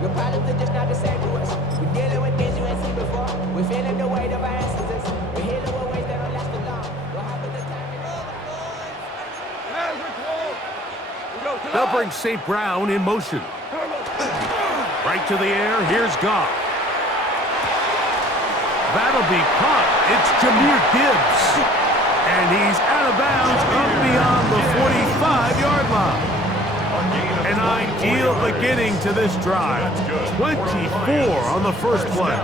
Your problems are just not the same to us. We're dealing with things you ain't seen before. We're feeling the weight of our ancestors. We're healing with ways that don't last too long. What happened to time? They'll bring St. Brown in motion. Right to the air, here's Goff. That'll be caught. It's Jahmyr Gibbs. And he's out of bounds up beyond the 45-yard line. An ideal beginning to this drive. 24 on the first play.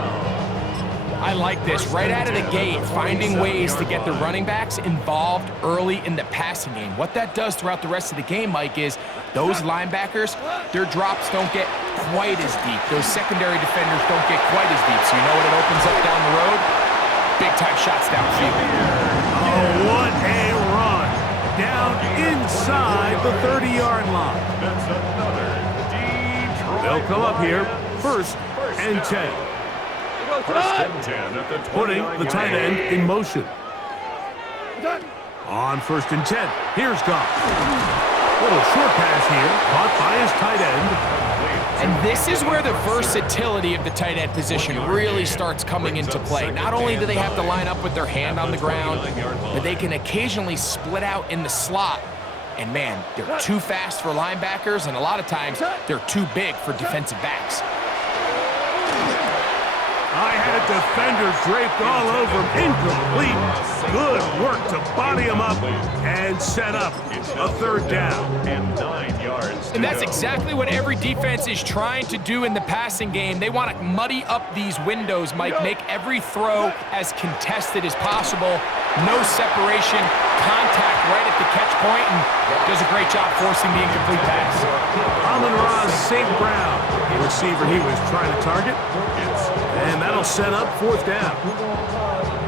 I like this. Right out of the gate, finding ways to get the running backs involved early in the passing game. What that does throughout the rest of the game, Mike, is those linebackers, their drops don't get quite as deep. Those secondary defenders don't get quite as deep. So you know what it opens up down the road? Big-time shots downfield. Oh, what a run. Down inside the 30-yard line. They'll come up here, first and 10. Putting the tight end in motion. On first and 10, here's Goff. Little short pass here, caught by his tight end. And this is where the versatility of the tight end position really starts coming into play. Not only do they have to line up with their hand on the ground, but they can occasionally split out in the slot. And man, they're too fast for linebackers, and a lot of times they're too big for defensive backs. I had a defender draped all over him. Incomplete. Good work to body him up and set up a third down. And that's exactly what every defense is trying to do in the passing game. They want to muddy up these windows, Mike, make every throw as contested as possible. No separation, contact right at the catch point, and does a great job forcing the incomplete pass. Amon-Ra St. Brown, the receiver he was trying to target. And that'll set up fourth down.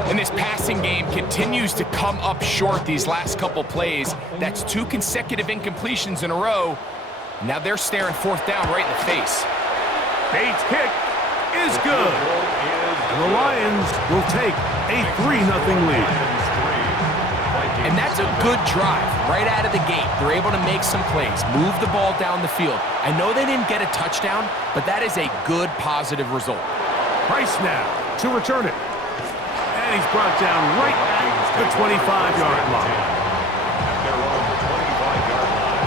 And this passing game continues to come up short these last couple plays. That's 2 consecutive incompletions in a row. Now they're staring fourth down right in the face. Bates' kick is good. And the Lions will take a 3-0 lead. And that's a good drive right out of the gate. They're able to make some plays, move the ball down the field. I know they didn't get a touchdown, but that is a good, positive result. Price now to return it. And he's brought down right at the 25-yard line. They're on the 25-yard line.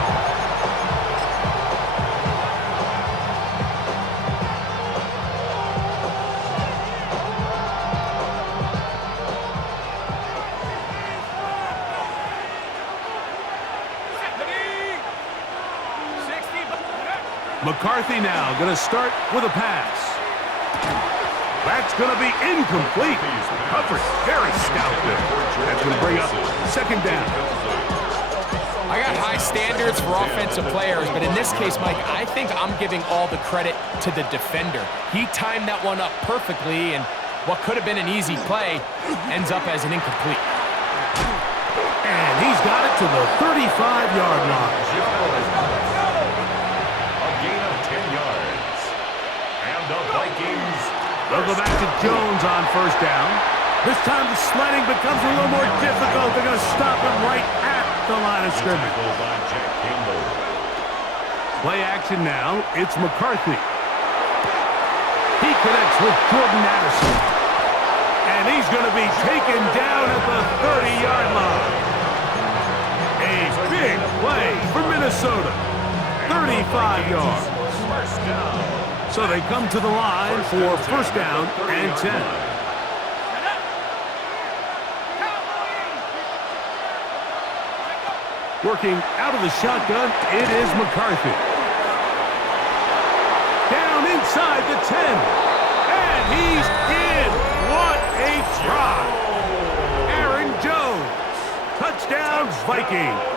McCarthy now going to start with a pass. That's going to be incomplete. Coverage very stout there. That's going to bring up second down. I got high standards for offensive players, but in this case, Mike, I think I'm giving all the credit to the defender. He timed that one up perfectly, and what could have been an easy play ends up as an incomplete. And he's got it to the 35-yard line. A gain of 10 yards. And the Vikings. They'll go back to Jones on first down. This time the sledding becomes a little more difficult. They're going to stop him right at the line of scrimmage. Play action now. It's McCarthy. He connects with Jordan Addison. And he's going to be taken down at the 30-yard line. A big play for Minnesota. 35 yards. First down. So they come to the line for first down and 10. Working out of the shotgun, it is McCarthy. Down inside the 10. And he's in. What a try. Aaron Jones. Touchdown, Vikings.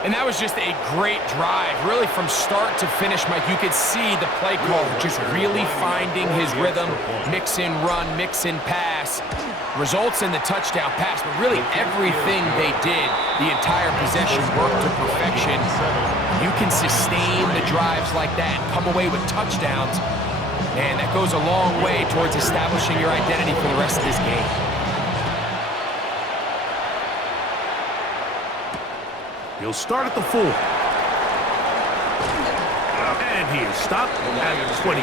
And that was just a great drive, really from start to finish, Mike. You could see the play caller just really finding his rhythm, mix in run, mix in pass. Results in the touchdown pass, but really everything they did, the entire possession worked to perfection. You can sustain the drives like that and come away with touchdowns, and that goes a long way towards establishing your identity for the rest of this game. He'll start at the 4. he is stopped at the 25.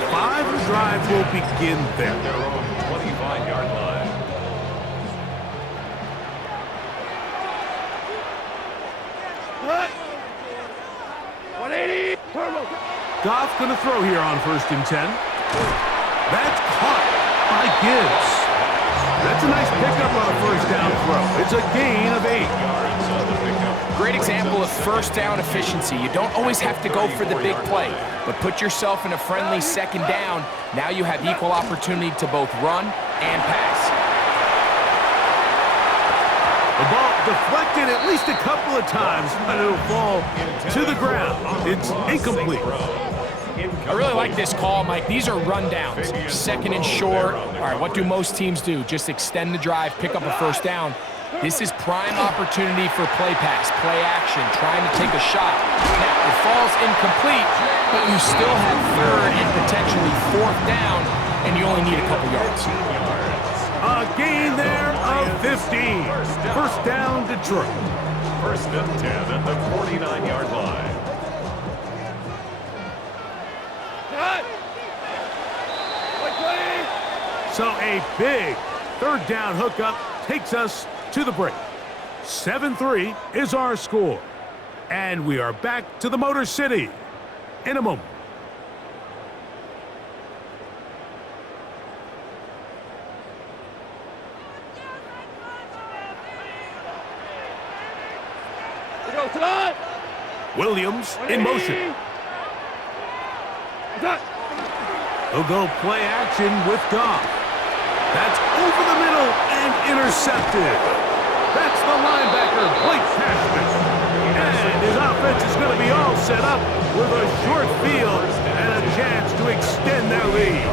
The drive will begin there. Their own 25-yard line. Goff going to throw here on 1st and 10. That's caught by Gibbs. That's a nice pickup on a 1st down throw. It's a gain of 8. Yards on the pickup. Great example of 1st down efficiency. You don't always have to go for the big play, but put yourself in a friendly 2nd down. Now you have equal opportunity to both run and pass. The ball deflected at least a couple of times, but it'll fall to the ground. It's incomplete. I really like this call, Mike. These are rundowns. 2nd and short. All right, what do most teams do? Just extend the drive, pick up a 1st down. This is prime opportunity for play pass, play action, trying to take a shot. Now, it falls incomplete, but you still have 3rd and potentially 4th down, and you only need a couple yards. A gain there of 15. 1st down, Detroit. 1st and 10 at the 49-yard line. So a big 3rd down hookup takes us to the break. 7-3 is our score. And we are back to the Motor City in a moment. Williams in motion. He'll go play action with Goff. That's over the middle and intercepted. That's the linebacker, Blake Cashman. And his offense is going to be all set up with a short field and a chance to extend their lead.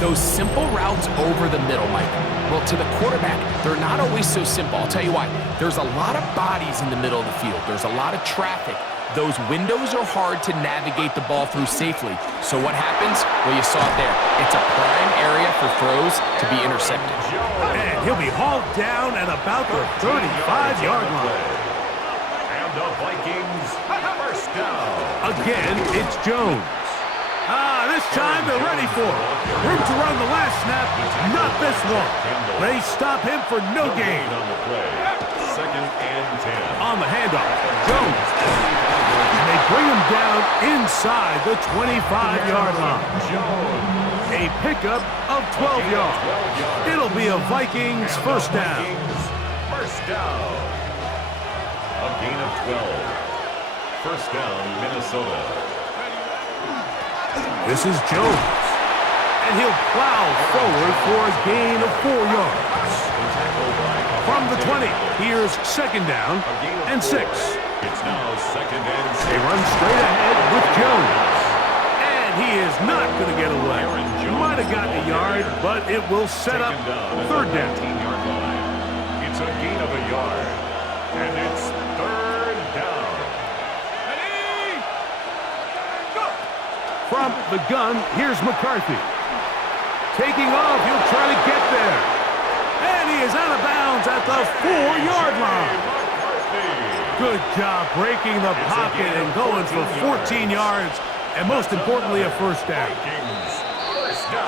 Those simple routes over the middle, Mike. Well, to the quarterback, they're not always so simple. I'll tell you why. There's a lot of bodies in the middle of the field. There's a lot of traffic. Those windows are hard to navigate the ball through safely. So what happens? Well, you saw it there. It's a prime area for throws to be intercepted. And he'll be hauled down at about the 35-yard line. And the Vikings, 1st down. Again, it's Jones. This time they're ready for it. Room to run the last snap, not this one. They stop him for no gain. On the play. 2nd and 10. On the handoff, Jones. And they bring him down inside the 25-yard line. A pickup of 12 yards. It'll be a Vikings 1st down. 1st down. A gain of 12. 1st down, Minnesota. This is Jones. And he'll plow forward for a gain of 4 yards. From the 20, here's 2nd down and 6. It's now 2nd and 6. They run straight ahead with Jones. And he is not going to get away. Might have gotten a yard, but it will set up 3rd down. 19-yard line. It's a gain of a yard. And it's 3rd down. From the gun, here's McCarthy. Taking off, he'll try to get there. And he is out of bounds at the 4-yard line. Good job breaking the pocket and going for 14 yards, and most importantly, a 1st down.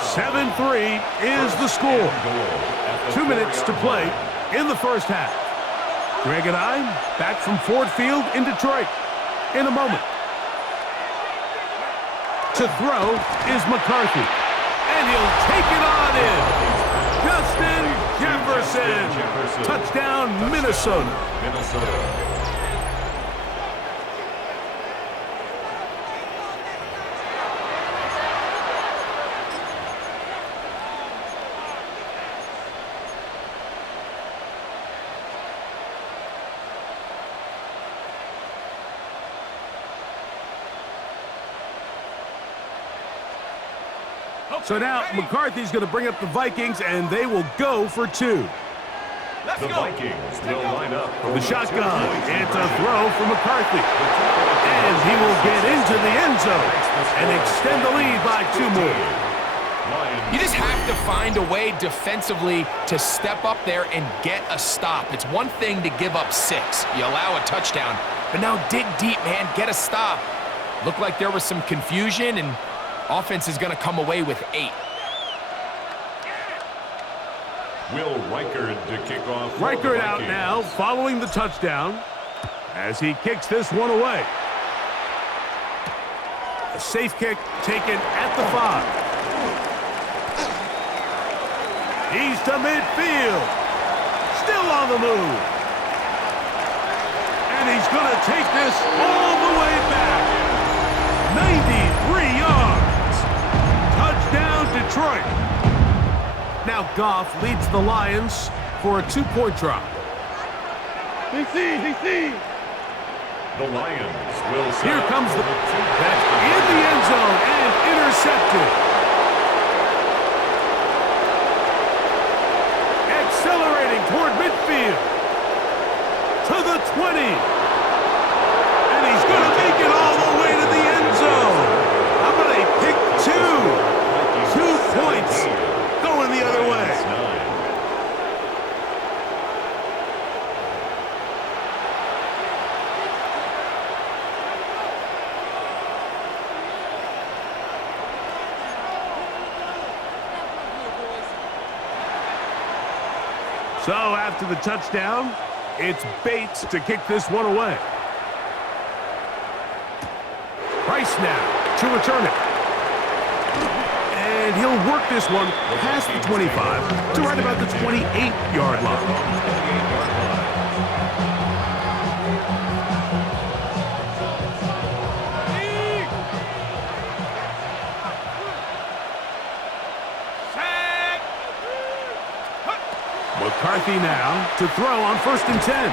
7-3 is the score. 2 minutes to play in the 1st half. Greg and I back from Ford Field in Detroit in a moment. To throw is McCarthy. And he'll take it on in. Justin Jefferson. Touchdown, Minnesota. So now McCarthy's going to bring up the Vikings, and they will go for 2. The Vikings will line up. The shotgun. It's a throw for McCarthy. And he will get into the end zone and extend the lead by 2 more. You just have to find a way defensively to step up there and get a stop. It's one thing to give up 6. You allow a touchdown, but now dig deep, man. Get a stop. Looked like there was some confusion, and offense is going to come away with 8. Will Reichard to kick off. Reichard out now, following the touchdown, as he kicks this one away. A safe kick taken at the 5. He's to midfield. Still on the move. And he's going to take this all the way back. 93 yards. Touchdown, Detroit. Now Goff leads the Lions for a 2-point drop. The Lions will set Here up comes the... for That's in the end zone and intercepted. Accelerating toward midfield. To the 20. And he's going to make it all the way to the end zone. How about a pick 2? 2 points going the other way. So after the touchdown, it's Bates to kick this one away. Price now to return it. And he'll work this one past the 25 to right about the 28-yard line. McCarthy now to throw on 1st and 10.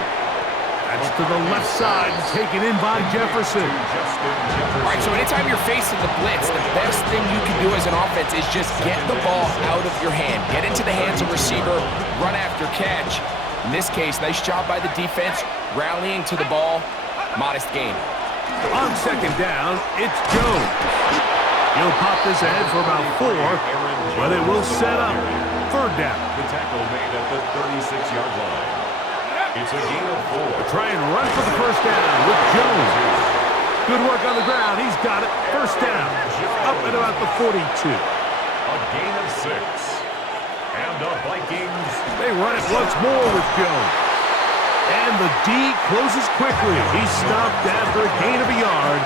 That's to the left side, taken in by Jefferson. All right, so anytime you're facing the blitz, the best thing you can do as an offense is just get the ball out of your hand. Get into the hands of receiver, run after catch. In this case, nice job by the defense, rallying to the ball. Modest gain. On 2nd down, it's Jones. He'll pop this ahead for about 4, but it will set up 3rd down. The tackle made at the 36-yard line. It's a gain of 4. Try and run for the 1st down with Jones. Good work on the ground. He's got it. 1st down. Up at about the 42. A gain of 6. And the Vikings. They run it once more with Jones. And the D closes quickly. He's stopped after a gain of a yard.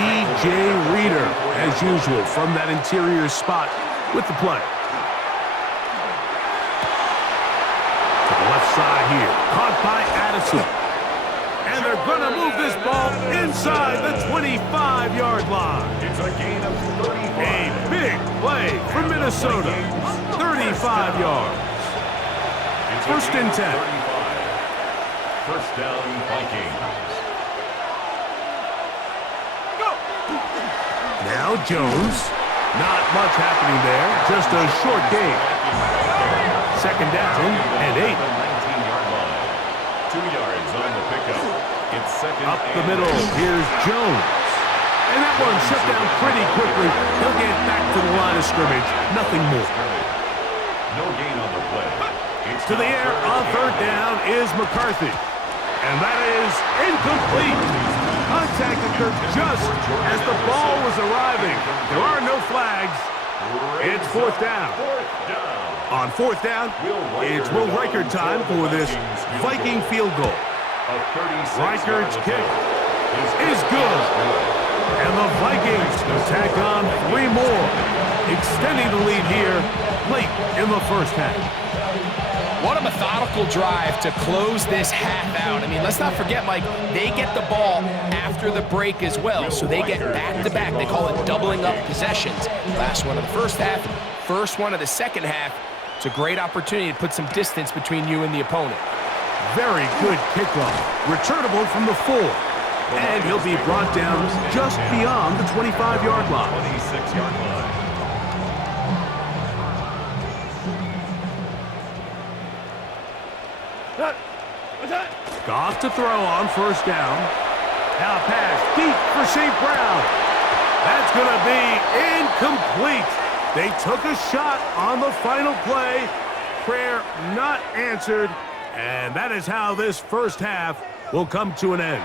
DJ Reader, as usual, from that interior spot with the play. To the left side here. Caught by Addison. And they're going to move this ball inside the 25-yard line. It's a gain of 35. A big play for Minnesota. 35 yards. It's 1st and 10. 1st down, Vikings. Now Jones. Not much happening there. Just a short gain. 2nd down and 8. 19-yard line. 2 yards on the pickup. It's 2nd Up the middle. Here's Jones. And that one shut down pretty quickly. He'll get back to the line of scrimmage. Nothing more. No gain on the play. It's To the air on 3rd down is McCarthy. And that is incomplete. Contact occurred just as the ball was arriving. There are no flags. It's 4th down. On 4th down, it's Will Reichard time for this Viking field goal. Reichard's kick is good. And the Vikings tack on 3 more, extending the lead here late in the 1st half. What a methodical drive to close this half out. I mean, let's not forget, Mike, they get the ball after the break as well, so they get back-to-back. They call it doubling up possessions. Last one of the 1st half, first one of the 2nd half. It's a great opportunity to put some distance between you and the opponent. Very good kickoff. Returnable from the 4. And he'll be brought down just beyond the 25-yard line. 26-yard line. Goff to throw on 1st down. Now pass deep for St. Brown. That's going to be incomplete. They took a shot on the final play. Prayer not answered. And that is how this 1st half will come to an end.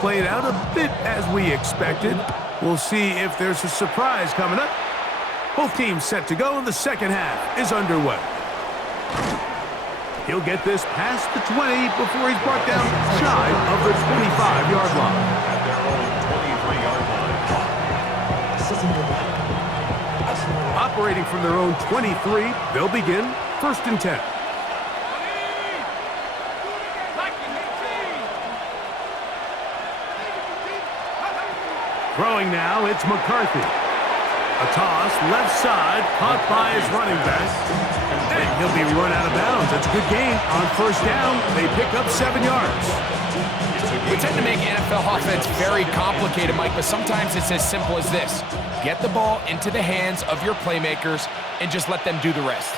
played out a bit as we expected. We'll see if there's a surprise coming up. Both teams set to go, and the second half is underway. He'll get this past the 20 before he's brought down shy of the 25-yard line. At their own 23-yard line. Operating from their own 23, they'll begin 1st and 10. Throwing now, it's McCarthy. A toss, left side, caught by his running back. And he'll be run out of bounds. That's a good gain. On 1st down, they pick up 7 yards. We tend to make NFL offense very complicated, Mike, but sometimes it's as simple as this. Get the ball into the hands of your playmakers and just let them do the rest.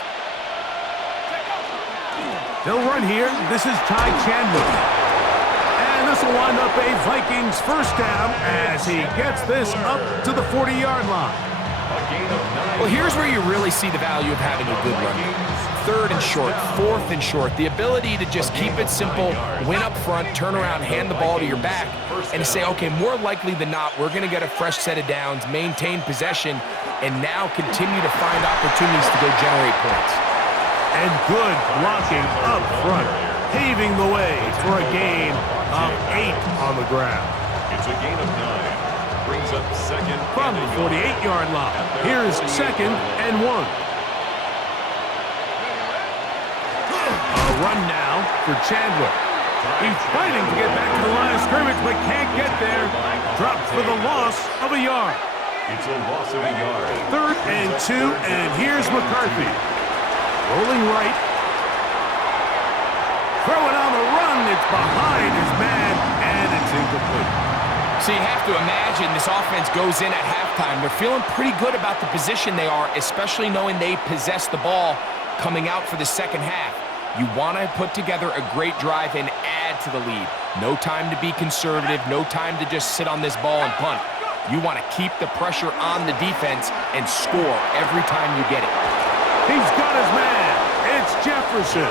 They'll run here. This is Ty Chandler. And this will wind up a Vikings 1st down as he gets this up to the 40-yard line. Well, here's where you really see the value of having a good run. 3rd and short, 4th and short. The ability to just keep it simple, win up front, turn around, hand the ball to your back, and say, okay, more likely than not, we're going to get a fresh set of downs, maintain possession, and now continue to find opportunities to go generate points. And good blocking up front, paving the way for a gain of 8 on the ground. It's a gain of 9. Brings up 2nd from the 48-yard line. Here's 2nd and 1. A run now for Chandler. He's fighting to get back to the line of scrimmage, but can't get there. Dropped for the loss of a yard. It's a loss of a yard. 3rd and 2, and here's McCarthy. Rolling right. Throwing on the run. It's behind his man, and it's incomplete. So you have to imagine this offense goes in at halftime. They're feeling pretty good about the position they are, especially knowing they possess the ball coming out for the second half. You want to put together a great drive and add to the lead. No time to be conservative, no time to just sit on this ball and punt. You want to keep the pressure on the defense and score every time you get it. He's got his man. It's Jefferson.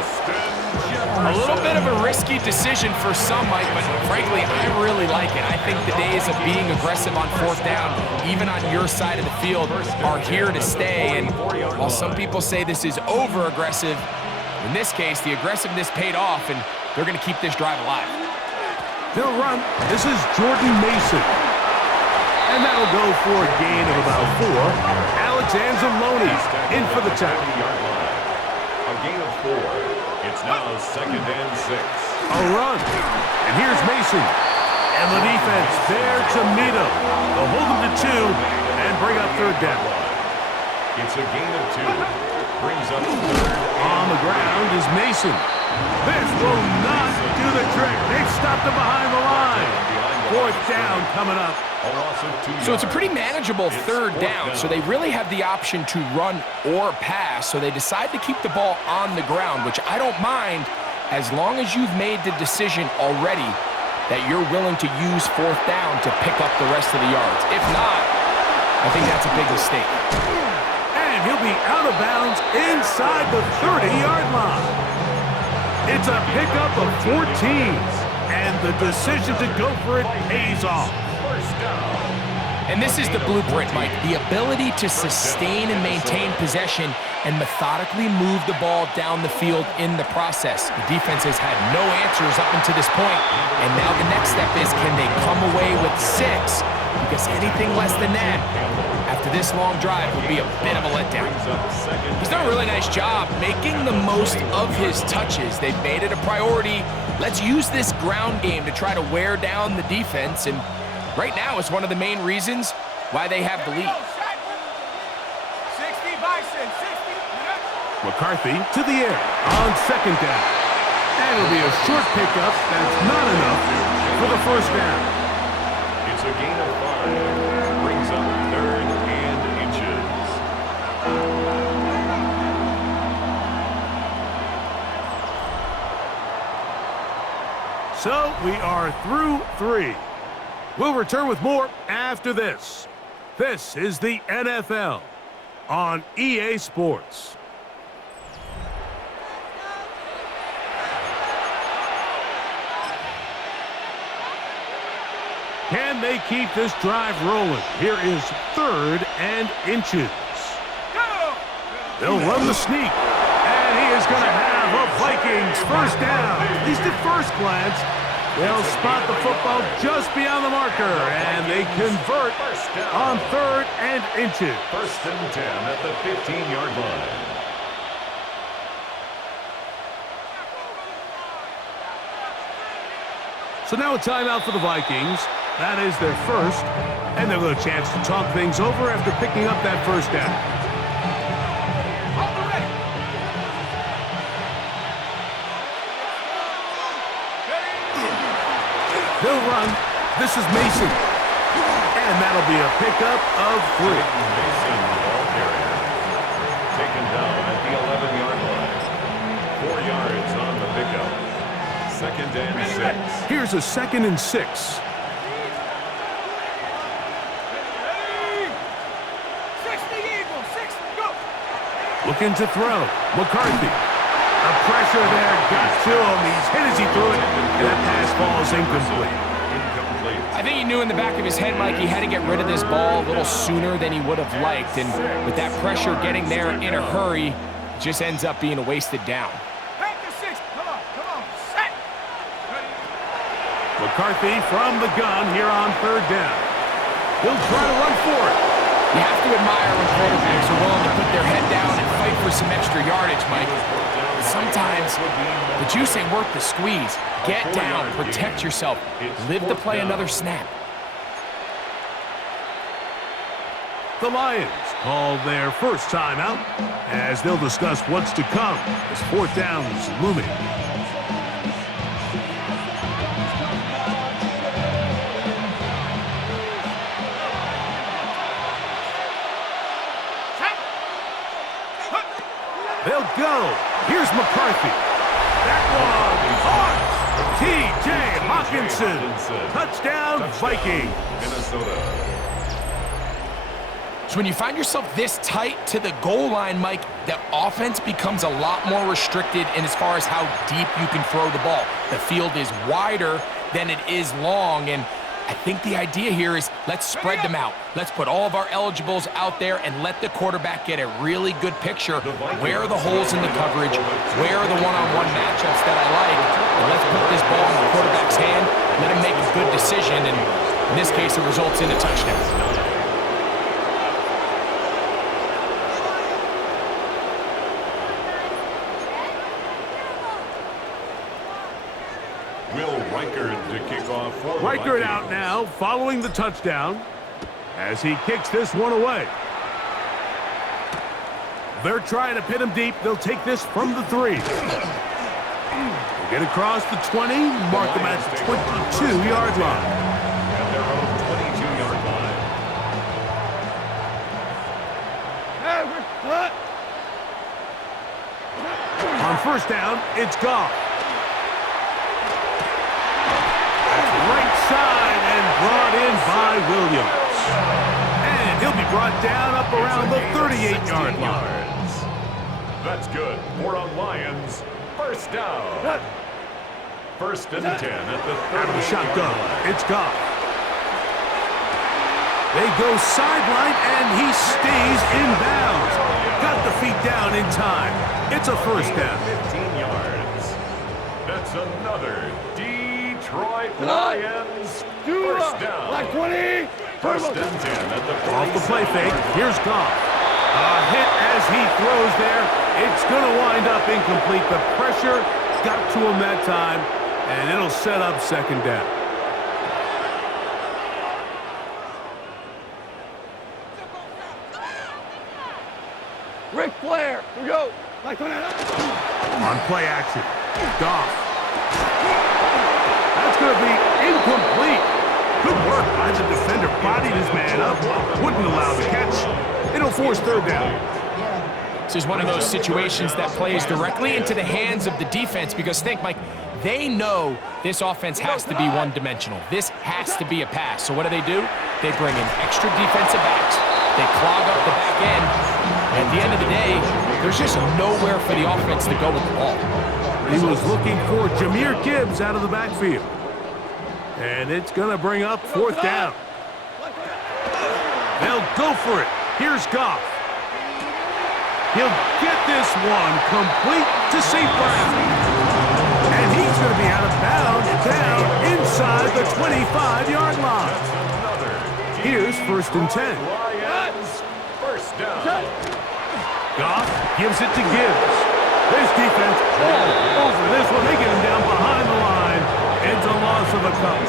A little bit of a risky decision for some, Mike, but frankly, I really like it. I think the days of being aggressive on 4th down, even on your side of the field, are here to stay. And while some people say this is over-aggressive, in this case, the aggressiveness paid off, and they're going to keep this drive alive. They'll run. This is Jordan Mason. And that'll go for a gain of about 4. Alex Anzalone in for the tackle. A gain of 4. It's now 2nd and 6. A run. And here's Mason. And the defense there to meet him. They'll hold him to 2 and bring up 3rd down. It's a gain of 2. Brings up 3rd. On the ground is Mason. This will not do the trick. They've stopped him behind the line. 4th down coming up. So it's a pretty manageable 3rd down, so they really have the option to run or pass, so they decide to keep the ball on the ground, which I don't mind as long as you've made the decision already that you're willing to use 4th down to pick up the rest of the yards. If not, I think that's a big mistake. And he'll be out of bounds inside the 30-yard line. It's a pickup of 14, and the decision to go for it pays off. And this is the blueprint, Mike. The ability to sustain and maintain possession and methodically move the ball down the field in the process. The defense has had no answers up until this point, and now the next step is, can they come away with 6? Because anything less than that, after this long drive, will be a bit of a letdown. He's done a really nice job making the most of his touches. They've made it a priority. Let's use this ground game to try to wear down the defense, and right now, it's one of the main reasons why they have the lead. 60 Bison, 60. McCarthy to the air on 2nd down. And it'll be a short pickup. That's not enough for the 1st down. It's a gain of 5. Brings up 3rd and inches. So we are through 3. We'll return with more after this. This is the NFL on EA Sports. Can they keep this drive rolling? Here is 3rd and inches. They'll run the sneak. And he is going to have a Vikings first down. At least at first glance, they'll spot the football just beyond the marker, and they convert on 3rd and inches. 1st and 10 at the 15-yard line. So now a timeout for the Vikings. That is their first, and they'll have a chance to talk things over after picking up that first down. They'll run. This is Mason. And that'll be a pickup of 3. Mason, the ball carrier, taken down at the 11-yard line. 4 yards on the pickup. 2nd and 6. Here's a 2nd and 6. Looking to throw. McCarthy. The pressure there got to him. He's hit as he threw it, and that pass falls incomplete. I think he knew in the back of his head, Mike, he had to get rid of this ball a little sooner than he would have liked. And with that pressure getting there in a hurry, it just ends up being a wasted down. McCarthy from the gun here on 3rd down. He'll try to run for it. You have to admire when quarterbacks are willing to put their head down and fight for some extra yardage, Mike. Sometimes the juice ain't worth the squeeze. Get down, protect yourself, live to play another snap. The Lions call their first timeout as they'll discuss what's to come as 4th down is looming. They'll go. Here's McCarthy. That one caught. T.J. Hawkinson. Touchdown, Vikings. Minnesota. So when you find yourself this tight to the goal line, Mike, the offense becomes a lot more restricted in as far as how deep you can throw the ball. The field is wider than it is long, and I think the idea here is let's spread them out. Let's put all of our eligibles out there and let the quarterback get a really good picture. Where are the holes in the coverage? Where are the one-on-one matchups that I like? And let's put this ball in the quarterback's hand, let him make a good decision, and in this case, it results in a touchdown. Reichert out now, following the touchdown, as he kicks this one away. They're trying to pin him deep. They'll take this from the 3. They get across the 20, mark them at the 22-yard line. At their own 22-yard line. On first down, it's Goff. Right side and brought in by Williams. And he'll be brought down up around the 38-yard line. That's good. 4 on Lions. First down. 1st and 10 at the 38-yard Out of the shotgun, line. it's Goff. They go sideline, and he stays in bounds. Got the feet down in time. It's a first down. 15 yards. That's another Detroit Lions first down. Like 20. 1st and 10 at the 47. Off the play fake, here's Goff. A hit as he throws there. It's going to wind up incomplete. The pressure got to him that time, and it'll set up 2nd down. Ric Flair. Here we go. Like 20. On play action, Goff. That's going to be incomplete. Good work by the defender. Bodied his man up. Wouldn't allow the catch. It'll force 3rd down. This is one of those situations that plays directly into the hands of the defense because think, Mike, they know this offense has to be one-dimensional. This has to be a pass. So what do? They bring in extra defensive backs. They clog up the back end. At the end of the day, there's just nowhere for the offense to go with the ball. He was looking for Jahmyr Gibbs out of the backfield. And it's going to bring up fourth down. They'll go for it. Here's Goff. He'll get this one complete to St. Brown. And he's going to be out of bounds down inside the 25-yard line. Here's 1st and 10. First down. Goff gives it to Gibbs. This defense all over this one. They get him down behind the line. It's a loss of a couple.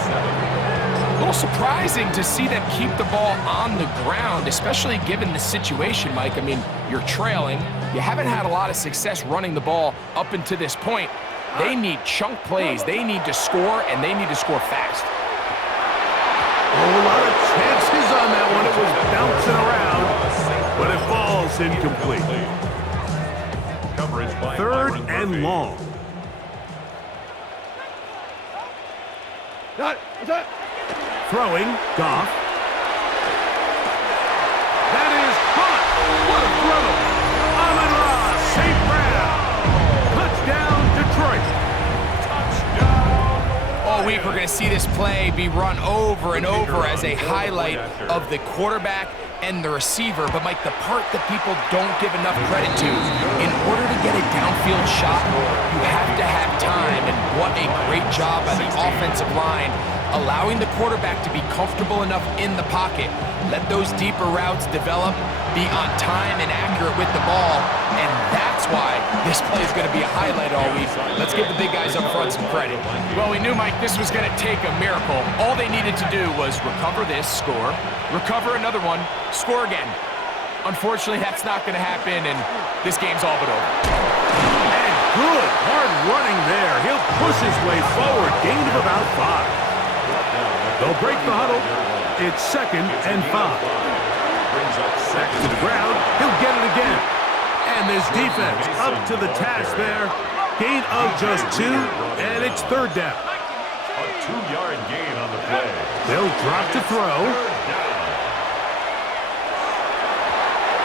A little surprising to see them keep the ball on the ground, especially given the situation, Mike. I mean, you're trailing. You haven't had a lot of success running the ball up until this point. They need chunk plays. They need to score, and they need to score fast. A lot of chances on that one. It was bouncing around, but it falls incomplete. Coverage by 3rd and long. Throwing, Goff. That is caught. What a throw. Amon-Ra, St. Brown. Touchdown, Detroit. All week, we're going to see this play be run over and over as a highlight of the quarterback and the receiver. But, Mike, the part that people don't give enough credit to, in order to get a downfield shot, you have to have time. And what a great job by the offensive line, allowing the quarterback to be comfortable enough in the pocket. Let those deeper routes develop, be on time and accurate with the ball, and that's why this play is going to be a highlight all week. Let's give the big guys up front some credit. Well, we knew, Mike, this was going to take a miracle. All they needed to do was recover this, score, recover another one, score again. Unfortunately, that's not going to happen, and this game's all but over. And good, hard running there. He'll push his way forward, gain of about 5. They'll break the huddle. It's 2nd and 5. Back to the ground. He'll get it again. And this defense up to the task there. Gain of just 2, and it's 3rd down. A 2-yard gain on the play. They'll drop to throw.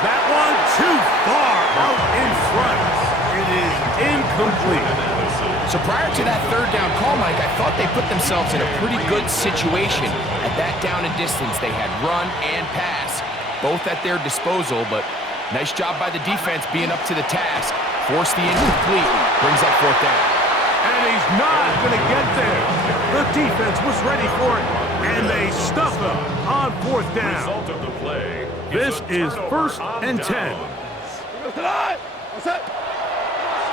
That one too far out in front. It is incomplete. So prior to that 3rd down call, Mike, I thought they put themselves in a pretty good situation. At that down and distance, they had run and pass, both at their disposal, but nice job by the defense being up to the task. Force the incomplete, brings up 4th down. And he's not going to get there. The defense was ready for it, and they stuff him on 4th down. Result of the play. This is 1st and 10.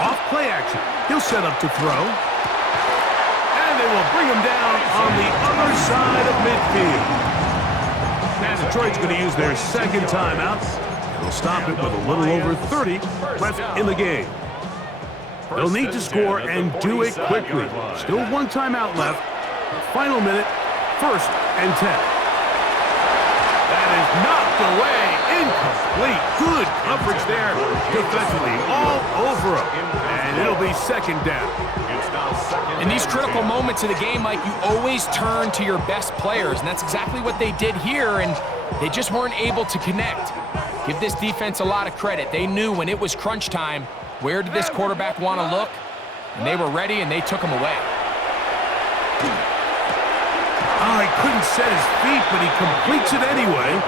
Off play action. He'll set up to throw. And they will bring him down on the other side of midfield. Now Detroit's going to use their 2nd timeout. They'll stop it with a little over 30 left in the game. They'll need to score and do it quickly. Still 1 timeout left. Final minute, 1st and 10. That is knocked away. Incomplete. Good coverage there defensively. All over him. And it'll be 2nd down. In these critical moments of the game, Mike, you always turn to your best players, and that's exactly what they did here, and they just weren't able to connect. Give this defense a lot of credit. They knew when it was crunch time, where did this quarterback want to look, and they were ready, and they took him away. Oh, he couldn't set his feet, but he completes it anyway.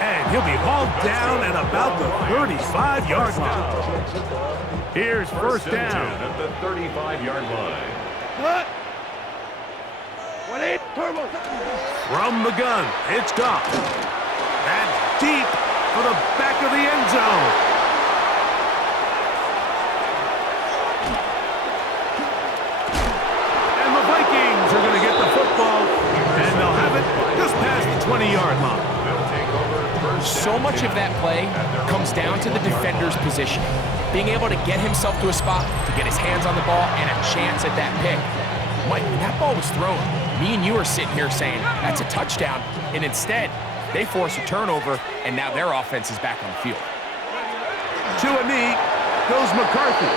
And he'll be hauled down at about the 35-yard line. Here's 1st down. At the 35-yard line. From the gun, it's Goff. That's deep for the back of the end zone. And the Vikings are going to get the football, and they'll have it just past the 20-yard line. So much of that play comes down to the defender's positioning. Being able to get himself to a spot, to get his hands on the ball, and a chance at that pick. Mike, when that ball was thrown, me and you are sitting here saying, that's a touchdown. And instead, they force a turnover, and now their offense is back on the field. To a knee goes McCarthy.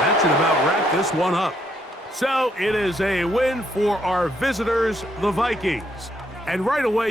That should about wrap this one up. So it is a win for our visitors, the Vikings. And right away,